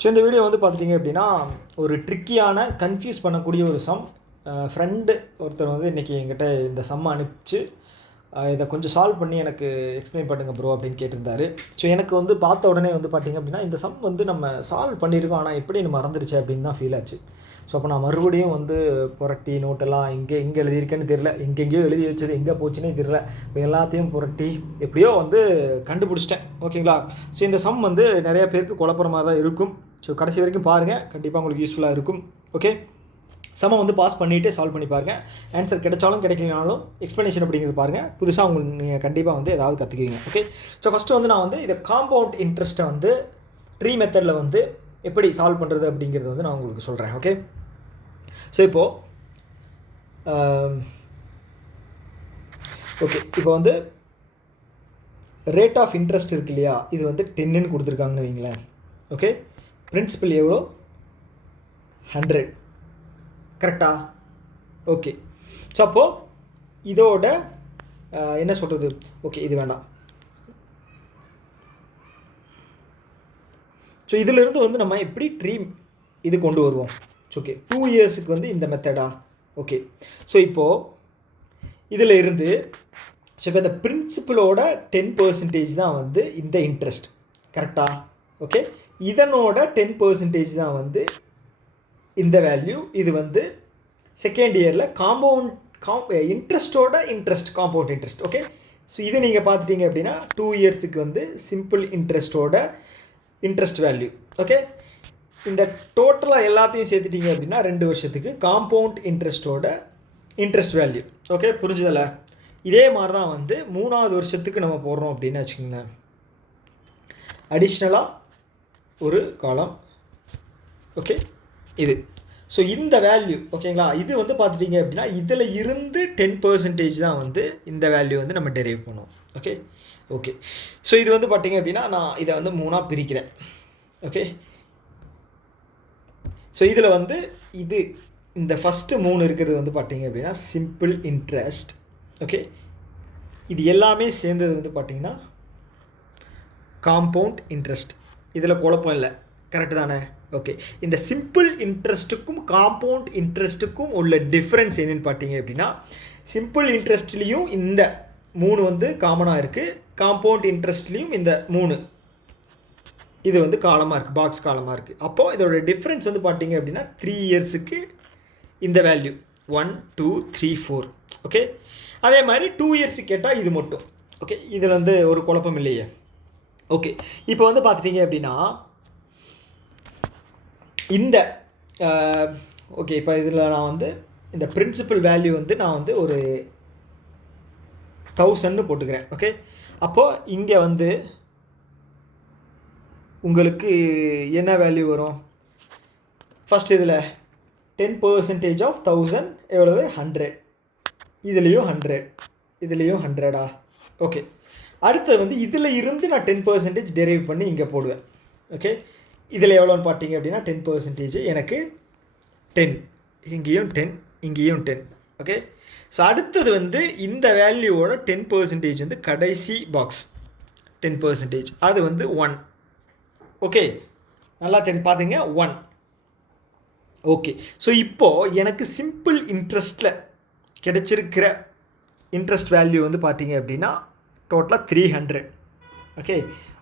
So இந்த video வந்து பார்த்துட்டிங்க அப்படின்னா ஒரு ட்ரிக்கியான கன்ஃபியூஸ் பண்ணக்கூடிய ஒரு சம். ஃப்ரெண்டு ஒருத்தர் வந்து இன்றைக்கி என்கிட்ட இந்த சம்மை அனுப்பிச்சு இதை கொஞ்சம் சால்வ் பண்ணி எனக்கு எக்ஸ்பிளைன் பண்ணுங்க ப்ரோ அப்படின்னு கேட்டிருந்தாரு. ஸோ எனக்கு வந்து பார்த்த உடனே வந்து பார்த்திங்க அப்படின்னா இந்த சம் வந்து நம்ம சால்வ் பண்ணியிருக்கோம், ஆனால் எப்படி நம்ம மறந்துடுச்சு அப்படின்னு தான் ஃபீல் ஆச்சு. ஸோ அப்போ நான் மறுபடியும் வந்து புரட்டி நோட்டெல்லாம் எங்கே எழுதியிருக்கேன்னு தெரில, எங்கெங்கேயோ எழுதி வச்சது எங்கே போச்சுன்னே தெரில, இப்போ எல்லாத்தையும் புரட்டி எப்படியோ வந்து கண்டுபிடிச்சிட்டேன். ஓகேங்களா? ஸோ இந்த சம் வந்து நிறைய பேருக்கு குழப்பமாக தான் இருக்கும். ஸோ கடைசி வரைக்கும் பாருங்கள், கண்டிப்பாக உங்களுக்கு யூஸ்ஃபுல்லாக இருக்கும். ஓகே, சம வந்து பாஸ் பண்ணிவிட்டு சால்வ் பண்ணி பாருங்கள். ஆன்சர் கிடைச்சாலும் கிடைக்கலனாலும் எக்ஸ்ப்ளனேஷன் அப்படிங்கிறது பாருங்கள். புதுசாக உங்களுக்கு நீங்கள் கண்டிப்பாக வந்து ஏதாவது கற்றுக்குவீங்க. ஓகே, ஸோ ஃபஸ்ட்டு வந்து நான் வந்து இதை காம்பவுண்ட் இன்ட்ரெஸ்ட்டை வந்து ட்ரீ மெத்தடில் வந்து எப்படி சால்வ் பண்ணுறது அப்படிங்கிறது வந்து நான் உங்களுக்கு சொல்கிறேன். ஓகே, ஸோ இப்போது இப்போ வந்து ரேட் ஆஃப் இன்ட்ரெஸ்ட் இருக்கு இல்லையா, இது வந்து 10ன்னு கொடுத்துருக்காங்கன்னு வைங்களேன். ஓகே, பிரின்சிபல் எவ்வளோ? 100. கரெக்டா? ஓகே, ஸோ அப்போது இதோட என்ன சொல்கிறது, ஓகே இது வேண்டாம். ஸோ இதிலிருந்து வந்து நம்ம எப்படி ட்ரீம் இது கொண்டு வருவோம்? ஓகே, 2 இயர்ஸுக்கு வந்து இந்த மெத்தடா? ஓகே, ஸோ இப்போது இதில் இருந்து ஸோ இப்போ இந்த பிரின்சிபலோட 10% தான் வந்து இந்த இன்ட்ரெஸ்ட். கரெக்டா? ஓகே, இதனோட 10% தான் வந்து இந்த வேல்யூ. இது வந்து செகண்ட் இயரில் இன்ட்ரெஸ்ட்டோட interest, compound interest. Okay, so இது நீங்கள் பார்த்துட்டிங்க அப்படின்னா 2 இயர்ஸுக்கு வந்து சிம்பிள் இன்ட்ரெஸ்ட்டோட இன்ட்ரெஸ்ட் வேல்யூ. ஓகே, இந்த டோட்டலாக எல்லாத்தையும் சேர்த்துட்டிங்க அப்படின்னா 2 வருஷத்துக்கு காம்பவுண்ட் இன்ட்ரெஸ்ட்டோட இன்ட்ரெஸ்ட் வேல்யூ. ஓகே, புரிஞ்சுதில்ல? இதே மாதிரி தான் வந்து 3வது வருஷத்துக்கு நம்ம போடுறோம் அப்படின்னு வச்சுக்கோங்களேன். அடிஷ்னலாக ஒரு காலம். ஓகே, இது ஸோ இந்த வேல்யூ. ஓகேங்களா? இது வந்து பார்த்துட்டிங்க அப்படின்னா இதில் இருந்து 10% தான் வந்து இந்த வேல்யூ வந்து நம்ம டெரைவ் பண்ணுவோம். ஓகே ஓகே ஸோ இது வந்து பார்த்திங்க அப்படின்னா நான் இதை வந்து 3ஆக பிரிக்கிறேன். ஓகே, ஸோ இதில் வந்து இது இந்த ஃபஸ்ட்டு 3 இருக்கிறது வந்து பார்த்திங்க அப்படின்னா சிம்பிள் இன்ட்ரெஸ்ட். ஓகே, இது எல்லாமே சேர்ந்தது வந்து பார்த்திங்கன்னா காம்பவுண்ட் இன்ட்ரெஸ்ட். இதில் குழப்பம் இல்லை, கரெக்டு தானே? ஓகே, இந்த சிம்பிள் இன்ட்ரெஸ்ட்டுக்கும் காம்பவுண்ட் இன்ட்ரெஸ்ட்டுக்கும் உள்ள டிஃப்ரென்ஸ் என்னென்னு பார்த்தீங்க அப்படின்னா, சிம்பிள் இன்ட்ரெஸ்ட்லேயும் இந்த 3 வந்து காமனாக இருக்குது, காம்பவுண்ட் இன்ட்ரெஸ்ட்லேயும் இந்த 3 இது வந்து காலமாக இருக்குது, பாக்ஸ் காலமாக இருக்குது. அப்போது இதோட டிஃப்ரென்ஸ் வந்து பார்த்தீங்க அப்படின்னா 3 இயர்ஸுக்கு இந்த வேல்யூ 1 2 3 4. ஓகே, அதே மாதிரி 2 இயர்ஸுக்கு கேட்டால் இது மட்டும். ஓகே, இதில் வந்து ஒரு குழப்பம் இல்லையே. ஓகே, இப்போ வந்து பார்த்துட்டிங்க அப்படின்னா இந்த ஓகே, இப்போ இதில் நான் வந்து இந்த பிரின்சிபல் வேல்யூ வந்து நான் வந்து ஒரு 1000ன்னு போட்டுக்கிறேன். ஓகே, அப்போது இங்கே வந்து உங்களுக்கு என்ன வேல்யூ வரும்? ஃபஸ்ட் இதில் 10% ஆஃப் 1000 எவ்வளவு? 100. இதுலேயும் 100, இதுலேயும் 100. ஓகே, அடுத்தது வந்து இதில் இருந்து நான் 10% டெரைவ் பண்ணி இங்கே போடுவேன். ஓகே, இதில் எவ்வளோன்னு பார்த்தீங்க அப்படின்னா 10% எனக்கு 10, இங்கேயும் 10, இங்கேயும் 10. ஓகே, ஸோ அடுத்தது வந்து இந்த வேல்யூவோட 10% வந்து கடைசி பாக்ஸ் 10%, அது வந்து 1. ஓகே, நல்லா பார்த்துங்க 1. ஓகே, ஸோ இப்போது எனக்கு சிம்பிள் இன்ட்ரெஸ்ட்டில் கிடைச்சிருக்கிற இன்ட்ரெஸ்ட் வேல்யூ வந்து பார்த்தீங்க அப்படின்னா டோட்டலாக 300. ஓகே,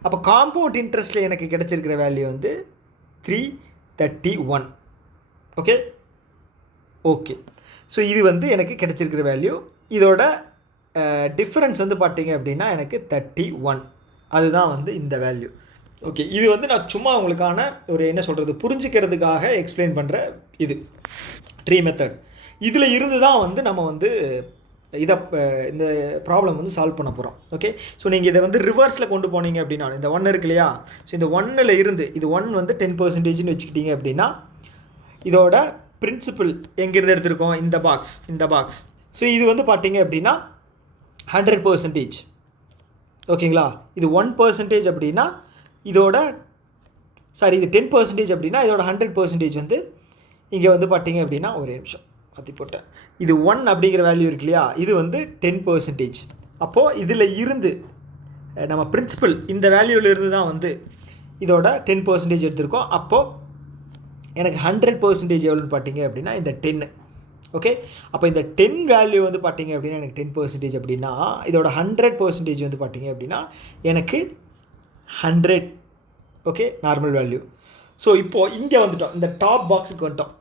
அப்போ காம்பவுண்ட் இன்ட்ரெஸ்ட்டில் எனக்கு கிடச்சிருக்கிற வேல்யூ வந்து 331. ஓகே ஓகே ஸோ இது வந்து எனக்கு கிடச்சிருக்கிற வேல்யூ. இதோட டிஃப்ரென்ஸ் வந்து பார்த்தீங்க அப்படின்னா எனக்கு 31. அதுதான் வந்து இந்த வேல்யூ. ஓகே, இது வந்து நான் சும்மா உங்களுக்கான ஒரு என்ன சொல்கிறது புரிஞ்சுக்கிறதுக்காக எக்ஸ்பிளைன் பண்ணுற இது ட்ரீ மெத்தட். இதில் இருந்து தான் வந்து நம்ம வந்து இதை இந்த ப்ராப்ளம் வந்து சால்வ் பண்ண போகிறோம். ஓகே, ஸோ நீங்கள் இதை வந்து ரிவர்ஸில் கொண்டு போனீங்க அப்படின்னா இந்த 1 இருக்கு இல்லையா, ஸோ இந்த 1ல் இருந்து இது 1 வந்து 10%ன்னு வச்சுக்கிட்டீங்க அப்படின்னா இதோட பிரின்சிபல் எங்கேருந்து எடுத்திருக்கோம்? இந்த பாக்ஸ். ஸோ இது வந்து பார்த்தீங்க அப்படின்னா 100%. ஓகேங்களா? இது 1% அப்படின்னா இதோட இது 10% அப்படின்னா இதோட 100% வந்து இங்கே வந்து பார்த்தீங்க அப்படின்னா ஒரே நிமிஷம் மாற்றி போட்டேன். இது 1 அப்படிங்கிற வேல்யூ இருக்கு இல்லையா, இது வந்து 10%. அப்போது இதில் இருந்து நம்ம பிரின்சிபல் இந்த வேல்யூவில் இருந்து தான் வந்து இதோட 10% எடுத்திருக்கோம். அப்போது எனக்கு 100% எவ்வளோன்னு பார்த்தீங்க அப்படின்னா இந்த 10. ஓகே, அப்போ இந்த 10 வேல்யூ வந்து பார்த்தீங்க அப்படின்னா எனக்கு 10% அப்படின்னா இதோட 100% வந்து பார்த்தீங்க அப்படின்னா எனக்கு 100. Okay, normal value. ஸோ இப்போது இங்கே வந்துட்டோம், இந்த டாப் பாக்ஸுக்கு வந்துட்டோம்.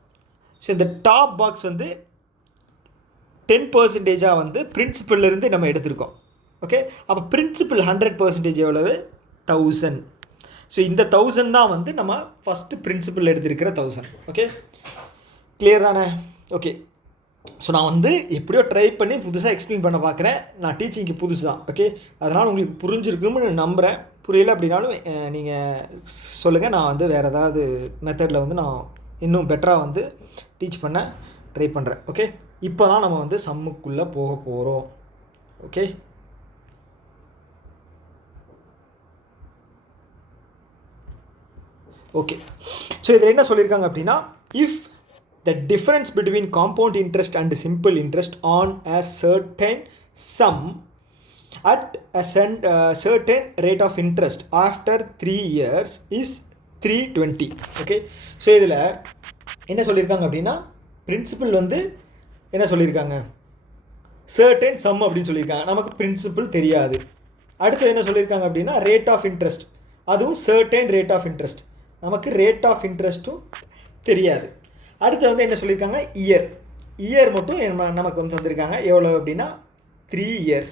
ஸோ இந்த டாப் பாக்ஸ் வந்து 10% வந்து பிரின்சிபல்லேருந்து நம்ம எடுத்திருக்கோம். ஓகே, அப்போ பிரின்சிபல் 100% எவ்வளவு? 1000. ஸோ இந்த 1000 தான் வந்து நம்ம ஃபஸ்ட்டு பிரின்சிபல் எடுத்திருக்கிற 1000. ஓகே, கிளியர் தானே? ஓகே, ஸோ நான் வந்து எப்படியோ ட்ரை பண்ணி புதுசாக எக்ஸ்பிளைன் பண்ண பார்க்குறேன். நான் டீச்சிங்க்கு புதுசு தான். ஓகே, அதனால் உங்களுக்கு புரிஞ்சிருக்குன்னு நம்புகிறேன். புரியல அப்படின்னாலும் நீங்கள் சொல்லுங்கள். நான் வந்து வேறு ஏதாவது மெத்தடில் வந்து நான் இன்னும் பெட்டராக வந்து டீச் பண்ண ட்ரை பண்ணுறேன். ஓகே, இப்போ தான் நம்ம வந்து சம்முக்குள்ளே போக போகிறோம். ஓகே, ஓகே, ஸோ இதில் என்ன சொல்லியிருக்காங்க அப்படின்னா, if the difference between compound interest and simple interest on a certain sum at a certain rate of interest after 3 years is 320. Okay, so இதில் என்ன சொல்லியிருக்காங்க அப்படின்னா, பிரின்சிபல் வந்து என்ன சொல்லியிருக்காங்க, certain sum அப்படின்னு சொல்லியிருக்காங்க. நமக்கு பிரின்சிபல் தெரியாது. அடுத்தது என்ன சொல்லியிருக்காங்க அப்படின்னா, ரேட் ஆஃப் இன்ட்ரெஸ்ட், அதுவும் certain ரேட் ஆஃப் இன்ட்ரெஸ்ட், நமக்கு ரேட் ஆஃப் இன்ட்ரெஸ்ட்டும் தெரியாது. அடுத்து வந்து என்ன சொல்லியிருக்காங்க, இயர் மட்டும் நமக்கு வந்து தந்திருக்காங்க. எவ்வளோ அப்படின்னா 3 years.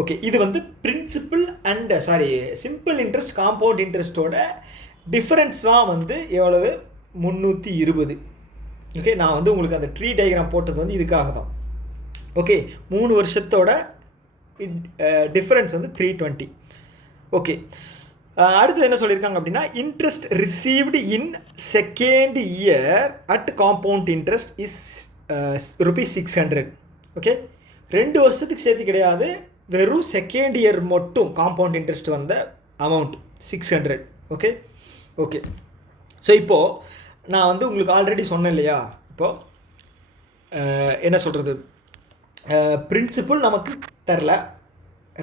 ஓகே, இது வந்து principal and simple interest compound இன்ட்ரெஸ்ட்டோட டிஃபரன்ஸ்லாம் வந்து எவ்வளவு? 320. ஓகே, நான் வந்து உங்களுக்கு அந்த ட்ரீ டயக்ராம் போட்டது வந்து இதுக்காக தான். ஓகே, 3 வருஷத்தோட டிஃபரன்ஸ் வந்து 320. ஓகே, அடுத்தது என்ன சொல்லியிருக்காங்க அப்படின்னா, interest received in second year at compound interest is ₹600. Okay, 2 வருஷத்துக்கு சேர்த்து கிடையாது, வெறும் செகண்ட் இயர் மட்டும் காம்பவுண்ட் இன்ட்ரெஸ்ட் வந்த அமௌண்ட் 600. ஓகே, ஓகே, ஸோ இப்போது நான் வந்து உங்களுக்கு ஆல்ரெடி சொன்னேன் இல்லையா, இப்போது என்ன சொல்கிறது, பிரின்சிபல் நமக்கு தரல,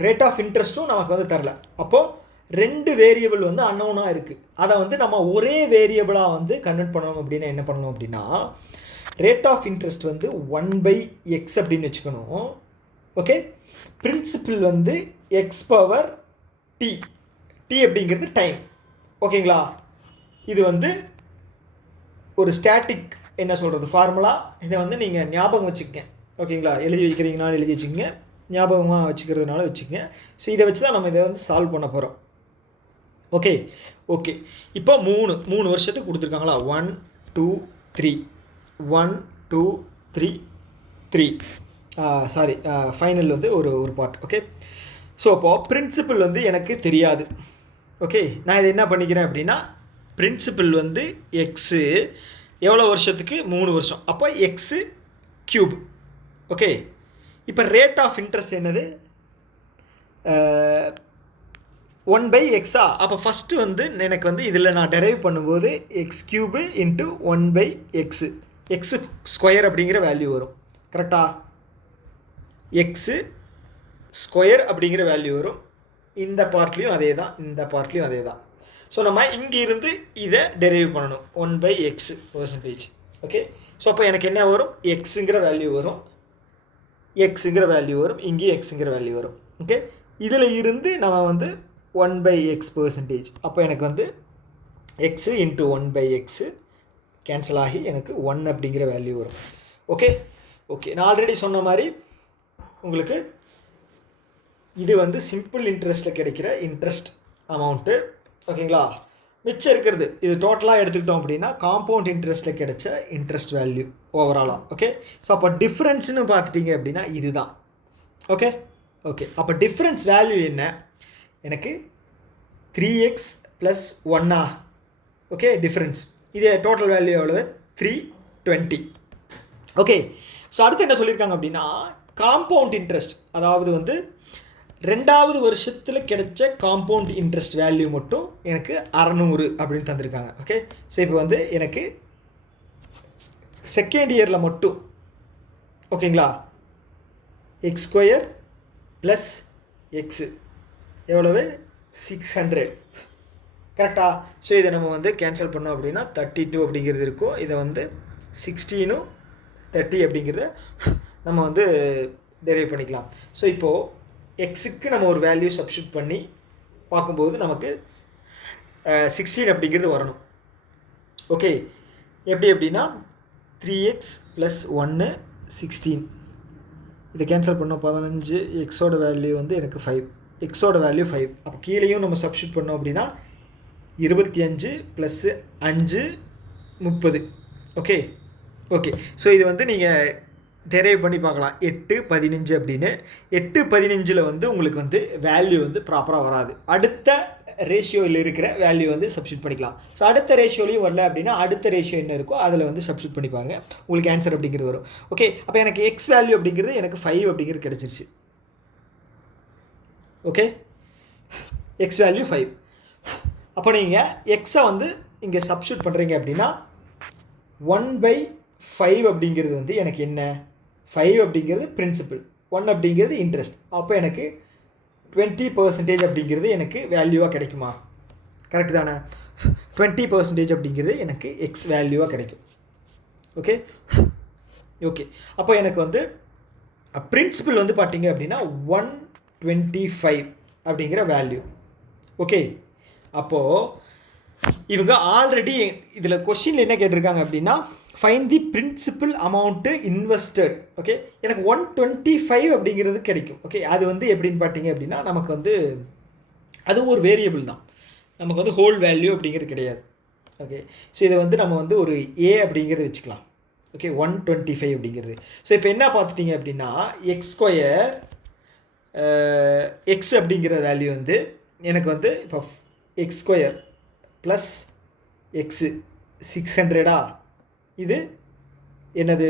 ரேட் ஆஃப் இன்ட்ரெஸ்ட்டும் நமக்கு வந்து தரல. அப்போது 2 வேரியபிள் வந்து அன்னோனாக இருக்குது. அதை வந்து நம்ம ஒரே வேரியபிளாக வந்து கன்வெர்ட் பண்ணணும் அப்படின்னா என்ன பண்ணணும் அப்படின்னா, ரேட் ஆஃப் இன்ட்ரெஸ்ட் வந்து 1/x அப்படின்னு வச்சுக்கணும். ஓகே, பிரின்சிபல் வந்து x⁻t. t அப்படிங்கிறது டைம். ஓகேங்களா, இது வந்து ஒரு ஸ்டாட்டிக் என்ன சொல்கிறது ஃபார்முலா. இதை வந்து நீங்கள் ஞாபகம் வச்சுக்கங்க. ஓகேங்களா, எழுதி வைக்கிறீங்கனாலும் எழுதி வச்சுக்கோங்க, ஞாபகமாக வச்சுக்கிறதுனால வச்சுக்கோங்க. ஸோ இதை வச்சு தான் நம்ம இதை வந்து சால்வ் பண்ண போகிறோம். ஓகே, ஓகே, இப்போ 3 வருஷத்துக்கு கொடுத்துருக்காங்களா, 1 2 3 1 2 3 3 ஃபைனல் வந்து ஒரு பார்ட். ஓகே, ஸோ அப்போது பிரின்சிபல் வந்து எனக்கு தெரியாது. ஓகே, நான் இதை என்ன பண்ணிக்கிறேன் அப்படின்னா, பிரின்சிபல் வந்து எக்ஸு எவ்வளோ வருஷத்துக்கு? 3 வருஷம். அப்போ x³ ஓகே, இப்போ ரேட் ஆஃப் இன்ட்ரெஸ்ட் என்னது? 1/x. அப்போ ஃபஸ்ட்டு வந்து எனக்கு வந்து இதில் நான் டெரைவ் பண்ணும்போது x³ இன்ட்டு 1/x, x² அப்படிங்கிற வேல்யூ வரும். கரெக்டாக? x² அப்படிங்கிற வேல்யூ வரும். இந்த பார்ட்லேயும் அதே தான், இந்த பார்ட்லேயும் அதே தான். ஸோ நம்ம இங்கிருந்து இதை டெரைவ் பண்ணணும், 1/x%. ஓகே, ஸோ அப்போ எனக்கு என்ன வரும்? எக்ஸுங்கிற வேல்யூ வரும், இங்கேயும் எக்ஸுங்கிற வேல்யூ வரும். ஓகே, இதில் இருந்து நம்ம வந்து 1/x%. அப்போ எனக்கு வந்து x இன்ட்டு 1/x கேன்சல் ஆகி எனக்கு 1 அப்படிங்கிற வேல்யூ வரும். ஓகே, ஓகே, நான் ஆல்ரெடி சொன்ன மாதிரி உங்களுக்கு இது வந்து சிம்பிள் இன்ட்ரெஸ்ட்டில் கிடைக்கிற இன்ட்ரெஸ்ட் அமௌண்ட்டு. ஓகேங்களா, மிச்சம் இருக்கிறது இது டோட்டலாக எடுத்துக்கிட்டோம் அப்படின்னா காம்பவுண்ட் இன்ட்ரெஸ்ட்டில் கிடைச்ச இன்ட்ரெஸ்ட் வேல்யூ ஓவராலாக. ஓகே, ஸோ அப்போ டிஃப்ரென்ஸ்னு பார்த்துட்டிங்க அப்படின்னா இதுதான். ஓகே, ஓகே, அப்போ டிஃப்ரென்ஸ் வேல்யூ என்ன? எனக்கு 3x + 1 ஓகே, டிஃப்ரென்ஸ். இது டோட்டல் வேல்யூ எவ்வளவு? 320. ஓகே, ஸோ அடுத்து என்ன சொல்லியிருக்காங்க அப்படின்னா, காம்பவுண்ட் இன்ட்ரெஸ்ட், அதாவது வந்து 2வது வருஷத்தில் கிடைச்ச காம்பவுண்ட் இன்ட்ரெஸ்ட் வேல்யூ மட்டும் எனக்கு 600 அப்படின்னு தந்திருக்காங்க. ஓகே, ஸோ இப்போ வந்து எனக்கு செகண்ட் இயரில் மட்டும் ஓகேங்களா, x² + x எவ்வளவு? 600. கரெக்டாக? ஸோ இதை நம்ம வந்து கேன்சல் பண்ணோம் அப்படின்னா 32 அப்படிங்கிறது இருக்கும். இதை வந்து 16 30 அப்படிங்கிறத நம்ம வந்து டெரைவ் பண்ணிக்கலாம். ஸோ இப்போது எக்ஸுக்கு நம்ம ஒரு வேல்யூ சப்ஸ்டியூட் பண்ணி பார்க்கும்போது நமக்கு 16 அப்படிங்கிறது வரணும். ஓகே, எப்படி அப்படின்னா 3x + 1 16. இதை கேன்சல் பண்ணோம் 15. எக்ஸோட வேல்யூ வந்து எனக்கு 5. எக்ஸோட வேல்யூ 5. அப்போ கீழேயும் நம்ம சப்ஸ்டியூட் பண்ணோம் அப்படின்னா 25 + 5 30. Okay okay. ஸோ இது வந்து நீங்கள் டெரைவ் பண்ணி பார்க்கலாம் 8 15 அப்படின்னு. 8 15 வந்து உங்களுக்கு வந்து வேல்யூ வந்து ப்ராப்பராக வராது. அடுத்த ரேஷியோவில் இருக்கிற வேல்யூ வந்து சப்ஸ்டியூட் பண்ணிக்கலாம். ஸோ அடுத்த ரேஷியோலையும் வரல அப்படின்னா அடுத்த ரேஷியோ என்ன இருக்கோ அதில் வந்து சப்ஸ்டியூட் பண்ணி பாருங்கள், உங்களுக்கு ஆன்சர் அப்படிங்கிறது வரும். ஓகே, அப்போ எனக்கு எக்ஸ் வேல்யூ அப்படிங்கிறது எனக்கு 5 அப்படிங்கிறது கிடச்சிருச்சு. Okay, X value 5. அப்போ நீங்கள் எக்ஸை வந்து இங்கே சப்ஸ்டியூட் பண்ணுறீங்க அப்படின்னா 1/5 அப்படிங்கிறது வந்து எனக்கு என்ன, 5 அப்படிங்கிறது பிரின்சிபல், 1 அப்படிங்கிறது இன்ட்ரெஸ்ட். அப்போ எனக்கு 20% அப்படிங்கிறது எனக்கு வேல்யூவாக கிடைக்குமா? கரெக்டு தானே? 20% அப்படிங்கிறது எனக்கு எக்ஸ் வேல்யூவாக கிடைக்கும். Okay okay. அப்போ எனக்கு வந்து பிரின்சிபல் வந்து பார்த்தீங்க அப்படின்னா 125 அப்படிங்கிற வேல்யூ. ஓகே, அப்போது இவங்க ஆல்ரெடி இதில் கொஸ்டினில் என்ன கேட்டிருக்காங்க அப்படின்னா find the principal amount invested. Okay, எனக்கு 125 அப்படிங்கிறது கிடைக்கும். ஓகே, அது வந்து எப்படின்னு பார்த்தீங்க அப்படின்னா நமக்கு வந்து அது ஒரு வேரியபிள் தான், நமக்கு வந்து ஹோல் வேல்யூ அப்படிங்கிறது கிடையாது. ஓகே, ஸோ இதை வந்து நம்ம வந்து ஒரு ஏ அப்படிங்கிறத வச்சுக்கலாம். ஓகே, 125 அப்படிங்கிறது. ஸோ இப்போ என்ன பார்த்துட்டிங்க அப்படின்னா x² எக்ஸ் அப்படிங்கிற வேல்யூ வந்து எனக்கு வந்து இப்போ x² + எக்ஸு 600. இது என்னது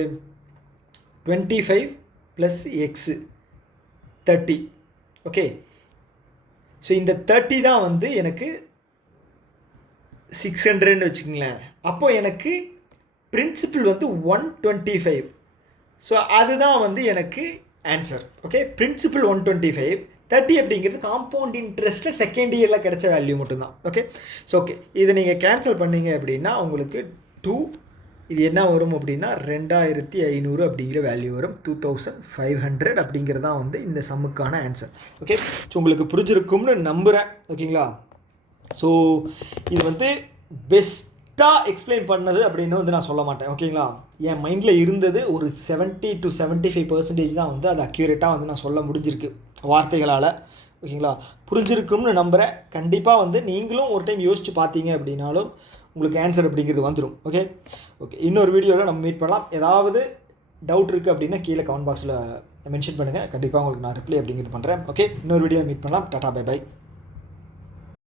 25 + எக்ஸு 30. ஓகே, ஸோ இந்த 30 தான் வந்து எனக்கு 600ன்னு வச்சுக்கங்களேன். அப்போது எனக்கு பிரின்சிபல் வந்து 125. ஸோ அதுதான் வந்து எனக்கு ஆன்சர். ஓகே, பிரின்சிபல் 125, 30 அப்படிங்கிறது காம்பவுண்ட் இன்ட்ரெஸ்ட்டில் செகண்ட் இயரில் கிடைச்ச வேல்யூ மட்டும்தான். ஓகே, ஸோ ஓகே, இதை நீங்கள் கேன்சல் பண்ணீங்க அப்படின்னா உங்களுக்கு 2, இது என்ன வரும் அப்படின்னா 2500 அப்படிங்கிற வேல்யூ வரும். 2500 அப்படிங்கிறது தான் வந்து இந்த சம்முக்கான ஆன்சர். ஓகே, ஸோ உங்களுக்கு புரிஞ்சிருக்கும்னு நம்புகிறேன். ஓகேங்களா? ஸோ இது வந்து பெஸ்ட்டாக எக்ஸ்பிளைன் பண்ணது அப்படின்னு வந்து நான் சொல்ல மாட்டேன். ஓகேங்களா? என் மைண்டில் இருந்தது ஒரு 70 to 75% தான் வந்து அது அக்யூரேட்டாக வந்து நான் சொல்ல முடிஞ்சிருக்கு வார்த்தைகளால். ஓகேங்களா? புரிஞ்சிருக்கும்னு நம்புகிறேன். கண்டிப்பாக வந்து நீங்களும் ஒரு டைம் யோசித்து பார்த்தீங்க அப்படின்னாலும் உங்களுக்கு ஆன்சர் அப்படிங்கிறது வந்துடும். ஓகே ஓகே, இன்னொரு வீடியோவில் நம்ம மீட் பண்ணலாம். ஏதாவது டவுட் இருக்குது அப்படின்னா கீழே கமெண்ட் பாக்ஸில் மென்ஷன் பண்ணுங்கள், கண்டிப்பாக உங்களுக்கு நான் ரிப்ளை அப்படிங்கிறது பண்ணுறேன். ஓகே, இன்னொரு வீடியோ மீட் பண்ணலாம். Tata, bye by.